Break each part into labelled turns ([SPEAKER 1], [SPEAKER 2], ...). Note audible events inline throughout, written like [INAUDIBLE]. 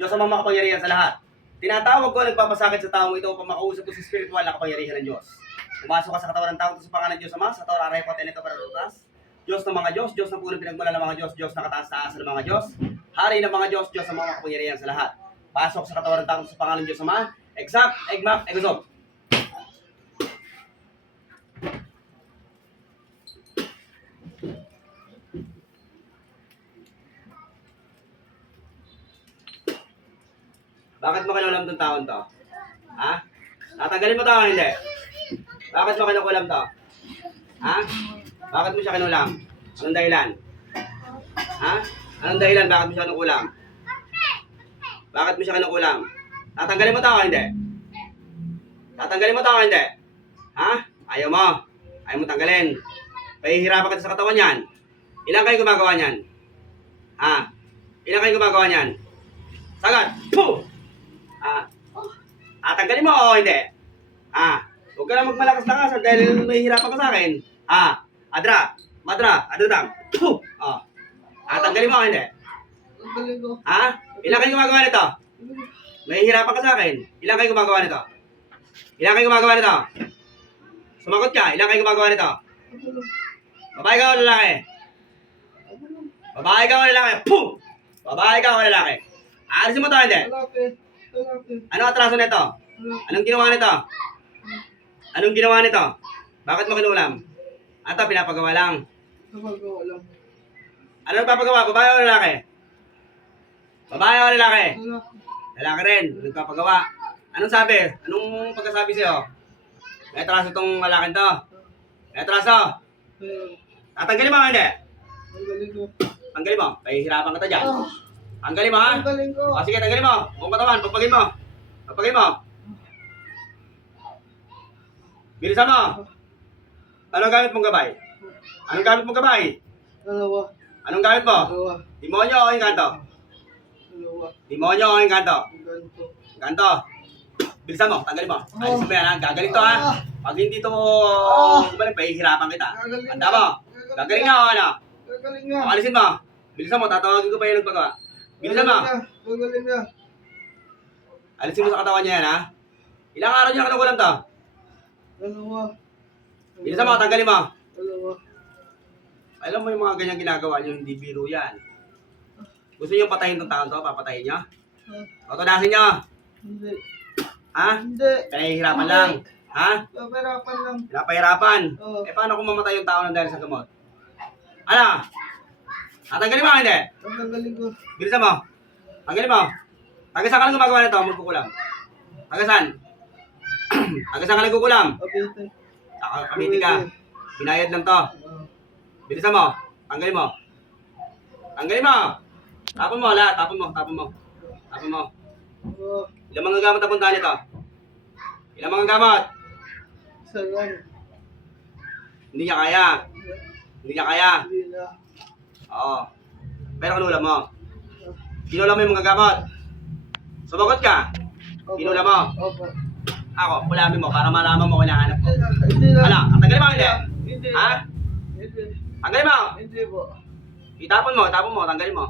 [SPEAKER 1] Diyos ang makapangyarihan sa lahat. Tinatawag ko ang nagpapasakit sa taong ito upang makausap ko sa spiritual na kapangyarihan ng Diyos. Pumasok ka sa katawan ng tao sa pangalan ng Diyos Ama, sa Torah, Repot, Enito, Pararutas. Diyos ng mga Diyos, Diyos ng punong pinagmula ng mga Diyos, Diyos na kataas-taas ng mga Diyos, Hari ng mga Diyos, Diyos ng mga makapangyarihan sa lahat. Pasok sa katawan ng tao sa pangalan ng Diyos Ama, Exact, Egmak, Egosop. Bakit mo kinulam tong taon to? Ha? Tatanggalin mo to o hindi? Bakit mo kinukulam to? Ha? Bakit mo siya kinulam? Anong dahilan? Ha? Anong dahilan? Bakit mo siya kinukulam? Bakit mo siya kinukulam? Tatanggalin mo to o hindi? Tatanggalin mo to o hindi? Ha? Ayaw mo. Ayaw mo tanggalin. Pahihirapan ka sa katawan yan. Ilan kayo gumagawa niyan? Ha? Ilan kayo gumagawa niyan? Sagat! Puh! Ah. Ah, tanggalin mo o hindi? Ah. Huwag ka na magmalakas-lakas dahil may hirapan ka sa akin. Ah. Adra. Madra. Adradang. Puh! Ah. Ah, tanggalin mo o hindi?
[SPEAKER 2] Tanggalin ko.
[SPEAKER 1] Ha? Ilan kayo gumagawa nito? May hirapan ka sa akin. Ilan kayo gumagawa nito? Ilan kayo gumagawa nito? Sumagot ka. Ilan kayo gumagawa nito? Babae ka o lalaki? Babae ka o lalaki? Puh! Babae ka o lalaki? Aalisin mo to hindi? Ano atraso nito? Anong ginawa nito? Anong ginawa nito? Bakit mo kinulam? Ato, pinapagawa lang.
[SPEAKER 2] Nagagawa lang.
[SPEAKER 1] Ano nagpapagawa? Babae o lalaki? Babae o lalaki?
[SPEAKER 2] Lalaki.
[SPEAKER 1] Lalaki rin. Nagpapagawa. Anong sabi? Anong pagkasabi sa'yo? May atraso tong lalaking to. May atraso.
[SPEAKER 2] Ayun.
[SPEAKER 1] Tatanggalin mo o hindi?
[SPEAKER 2] Tanggalin ko.
[SPEAKER 1] Tanggalin mo. Pahihirapan ka ta dyan.
[SPEAKER 2] Ah,
[SPEAKER 1] Tanggalin mo ha?
[SPEAKER 2] Tanggalin ko.
[SPEAKER 1] O sige, tanggalin mo. Buong katawan. Pagpagin mo. Pagpagin mo. Bilisan mo. Anong gamit mong gabay? Anong gamit mong gabay?
[SPEAKER 2] Dalawa.
[SPEAKER 1] Anong gamit mo?
[SPEAKER 2] Dalawa.
[SPEAKER 1] Demonyo o engkanto?
[SPEAKER 2] Dalawa.
[SPEAKER 1] Demonyo o engkanto?
[SPEAKER 2] Ganito.
[SPEAKER 1] Engkanto. Bilisan mo, tanggalin mo. Alisin mo yan ha. Gagaling to ha. Pag hindi to bumalik, pahihirapan kita.
[SPEAKER 2] Gagaling
[SPEAKER 1] Handa mo. Gagaling nga o ano?
[SPEAKER 2] Gagaling nga.
[SPEAKER 1] O, alisin mo. Bilisan mo, tatawagin ko pa yung nagpagawa. Bilisan mo.
[SPEAKER 2] Gagaling nga.
[SPEAKER 1] Alisin mo sa katawan niya yan ha. Ilang araw niya kinukulam to?
[SPEAKER 2] Dalawa.
[SPEAKER 1] Bilisan mo, tanggalin mo.
[SPEAKER 2] Dalawa.
[SPEAKER 1] Alam mo yung mga ganyan ginagawa niyo, hindi biro yan. Gusto niyo patayin ng taon to? Papatayin niyo?
[SPEAKER 2] Ah,
[SPEAKER 1] O, tunasin niyo.
[SPEAKER 2] Hindi.
[SPEAKER 1] Ha?
[SPEAKER 2] Hindi.
[SPEAKER 1] Pinahihirapan lang. Ha?
[SPEAKER 2] Paperapan lang.
[SPEAKER 1] Pinapahirapan.
[SPEAKER 2] Oo.
[SPEAKER 1] Eh, paano kung mamatay yung tao ng dahil sa gamot? Ano? Tatanggalin mo, hindi?
[SPEAKER 2] Tanggalin ko.
[SPEAKER 1] Bilisan mo. Tanggalin mo. Tagasan ka lang gumagawa nito, magkukulam. Tagasan. Tagasan ka lang kukulam.
[SPEAKER 2] Kapite.
[SPEAKER 1] Kamiti ka. Binayad lang to. Bilisan mo. Tanggalin mo. Tanggalin mo. Tapon mo lahat. Tapon mo. Tapon mo. Tapon mo. Ilang mga gamot ang puntahan nito? Ilang mga gamot?
[SPEAKER 2] Isa lang.
[SPEAKER 1] Hindi niya kaya. Hindi niya kaya.
[SPEAKER 2] Hindi na.
[SPEAKER 1] Oo. Pero kinulam mo. Kinulam mo yung mga gamot. Sumagot ka. Kinulam mo.
[SPEAKER 2] Opo.
[SPEAKER 1] Ako, kulamin mo para malaman mo kung hinahanap ko. Ano? Ang tagalin mo hindi?
[SPEAKER 2] Hindi.
[SPEAKER 1] Ha?
[SPEAKER 2] Hindi.
[SPEAKER 1] Tanggalin mo.
[SPEAKER 2] Hindi po.
[SPEAKER 1] Itapon mo, itapon mo, tanggalin mo.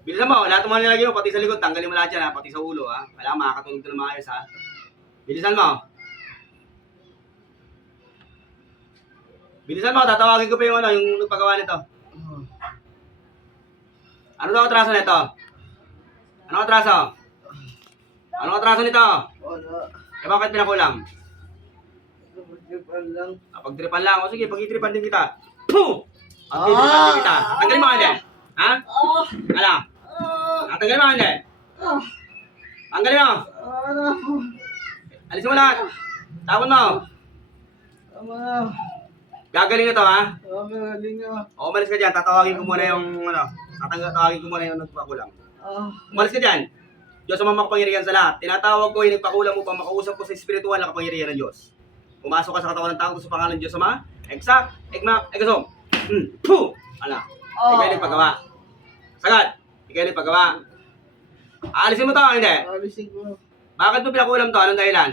[SPEAKER 1] Bilisan mo, lahat ng mga nilagay mo, pati sa likod, tanggalin mo lahat yan ha, pati sa ulo ha. Kailangan makakatulog ka na maayos ha. Bilisan mo. Bilisan mo, tatawagin ko pa yung ano, yung nagpagawa nito.
[SPEAKER 2] Ah,
[SPEAKER 1] Ano daw atraso nito? Ano atraso? Ano atraso nito?
[SPEAKER 2] Wala.
[SPEAKER 1] Eh bakit pinakulam?
[SPEAKER 2] Kapag-tripan lang.
[SPEAKER 1] Ah, pagtripan lang. O sige, pag-itripan din kita. Puh! Pag-itripan din kita. Tanggalin mo hindi. Ha?
[SPEAKER 2] Ah!
[SPEAKER 1] Ano?
[SPEAKER 2] Ah!
[SPEAKER 1] Tanggalin mo hindi.
[SPEAKER 2] Ah!
[SPEAKER 1] Tanggalin mo.
[SPEAKER 2] Ano?
[SPEAKER 1] Alisin mo lahat. Tapon mo.
[SPEAKER 2] Tama na.
[SPEAKER 1] Gagaling ito ha.
[SPEAKER 2] Tama na. nga.
[SPEAKER 1] O umalis ka dyan. Tatawagin ko muna yung ano. Tatawagin ko muna yung nagpakulang.
[SPEAKER 2] Ah!
[SPEAKER 1] Umalis ka dyan. Diyos ang makapangyarihan sa lahat. Tinatawag ko yung nagpakulang mo pa makausap ko sa spiritual na kapangyarihan ng Diyos. Pumasok ka sa katawan ng tao sa pangalan ng Diyos Ama. Exact, egmak, egasom. Hmm. Puh! Ala. Ikaw yung nagpagawa. Sagat. Ikaw yung nagpagawa. Aalisin mo to, hindi.
[SPEAKER 2] Alisin ko.
[SPEAKER 1] Bakit mo pinakulam to? Anong dahilan?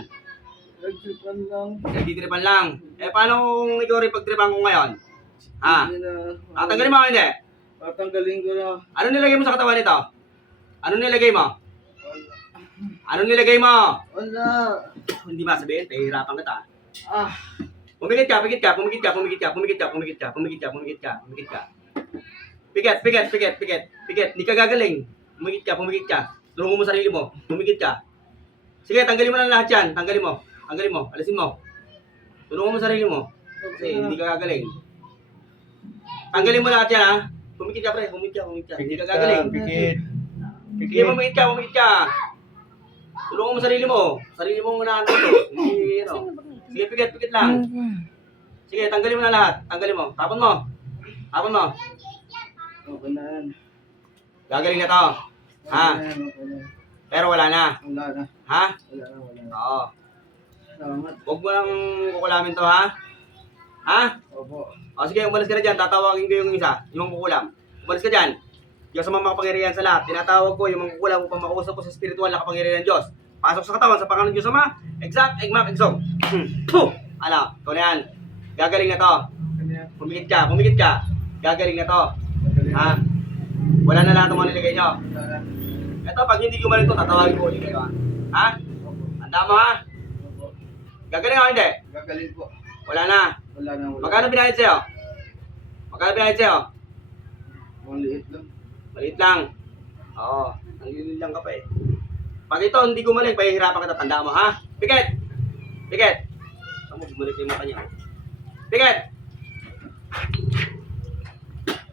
[SPEAKER 2] Nagtripan lang.
[SPEAKER 1] Nagtitripan lang. Eh, paano kung ikaw rin pagtripan ko ngayon? Ha? Tatanggalin mo hindi?
[SPEAKER 2] Tatanggalin ko na.
[SPEAKER 1] Ano nilagay mo sa katawan nito? Ano nilagay mo? Ano nilagay mo?
[SPEAKER 2] Wala.
[SPEAKER 1] Hindi masabihin, pahihirapan kita.
[SPEAKER 2] Ah.
[SPEAKER 1] Pumikit ka, pumikit ka, pumikit ka, pumikit ka, pumikit ka, pumikit ka, pumikit ka, pumikit ka, pumikit ka. Pikit, pikit, pikit, pikit, pikit. Hindi ka gagaling. Pumikit ka, pumikit ka. Tulungan mo sarili mo. Pumikit ka. Sige, tanggalin mo na lahat yan. Tanggalin mo. Tanggalin mo. Alisin mo. Tulungan mo sarili mo. Kasi hindi ka gagaling. Tanggalin mo lahat yan, ha? Pumikit ka, pre. Pumikit ka, pumikit ka. Hindi ka gagaling.
[SPEAKER 2] Pikit.
[SPEAKER 1] Sige, pumikit ka, pumikit ka. Tulungan mo sarili mo. Sarili mo muna ano. Hindi, ano. Sige, pikit, pikit lang. Sige, tanggalin mo na lahat. Tanggalin mo. Tapon mo. Tapon mo.
[SPEAKER 2] Okay na yan.
[SPEAKER 1] Gagaling na to. Ha?
[SPEAKER 2] Okay na yan, okay na yan.
[SPEAKER 1] Pero wala na.
[SPEAKER 2] Wala na.
[SPEAKER 1] Ha?
[SPEAKER 2] Wala na, wala na.
[SPEAKER 1] Oo.
[SPEAKER 2] Salamat.
[SPEAKER 1] Huwag mo nang kukulamin to, ha? Ha?
[SPEAKER 2] Opo.
[SPEAKER 1] O sige, umalis ka na dyan. Tatawagin ko yung isa. Yung kukulam. Umalis ka dyan. Diyos sa mga makapangyarihan sa lahat. Tinatawag ko yung mga kukulam upang makausap ko sa spiritual na kapangyarihan ng Diyos. Pasok sa katawan sa pangalan ng Diyos Ama. Exact, egmak. [CLEARS THROAT] Puh! Ano? Ito na yan. Gagaling na to. Pumikit ka, pumikit ka. Gagaling na to. Ha? Wala na lahat ng mga nilagay nyo. Ito, pag hindi gumaling to, tatawagin ko ulit kayo. ha? Handa mo ha? Gagaling ako hindi?
[SPEAKER 2] Gagaling po.
[SPEAKER 1] Wala na.
[SPEAKER 2] Wala na, wala.
[SPEAKER 1] Magkano binayad sa'yo? Magkano binayad sa'yo?
[SPEAKER 2] Ang liit lang.
[SPEAKER 1] Maliit lang. Oo. Ang lilit lang ka pa eh. Pag ito hindi gumaling, pahihirapan kita. Tanda mo ha? Pikit! Pikit! Saan mo bumalik yung mata niya? Pikit!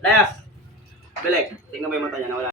[SPEAKER 1] Layas! Balik. Tingnan mo yung mata niya. Nawala